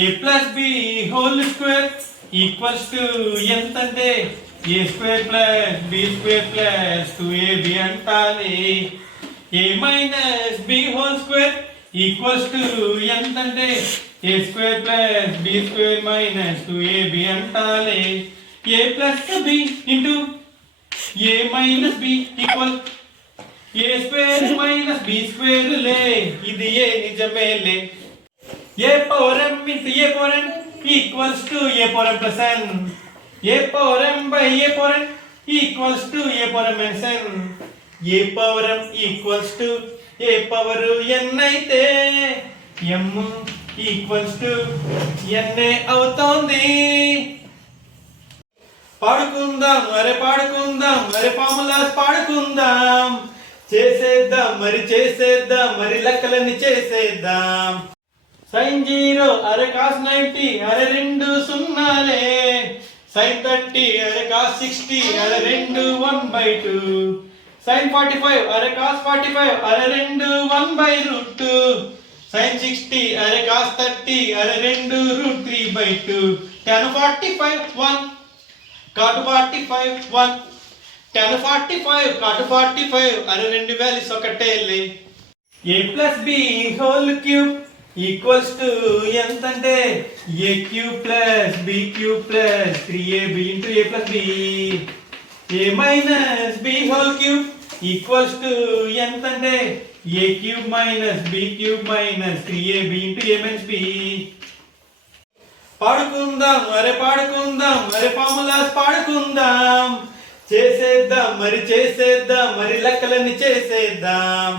A plus b whole square equals to ఎంత అంటే a square plus b square plus 2ab అంటాలి. A minus b whole square equals to ఎంత అంటే a square plus b square minus 2ab అంటాలి. A plus b into a minus b equal a square minus b square లే, ఇది ఏ నిజమేలే. A power m into a power n equals to a power m plus n. A power m by A power n equals to a power m minus n. A power m equals to a power n అయితే m equals to n అవుతోంది. పాడుకుందాం అరే formulas పాడుకుందాం. చేసేద్దాం మరి లెక్కలన్నీ చేసేద్దాం. sin 0 అరే cos 90 అరే 2 సున్నాలే. sin 30 అరే cos 60 అరే 2 1/2. sin 45 అరే cos 45 అరే 2 1/√2. sin 60 అరే cos 30 అరే 2 √3/2. tan 45 1 cot 45 1 tan 45 cot 45 అరే రెండు వాల్యూస్ ఒకటేలే. a plus b whole cube equals to ఎంత అంటే a cube plus b cube plus 3ab into a plus b. A minus b whole cube equals to ఎంత అంటే a cube minus b cube minus 3ab into a minus b. పాడుకుందాం అరే formulas పాడుకుందాం. చేసేద్దాం మరి లెక్కలన్నీ చేసేద్దాం.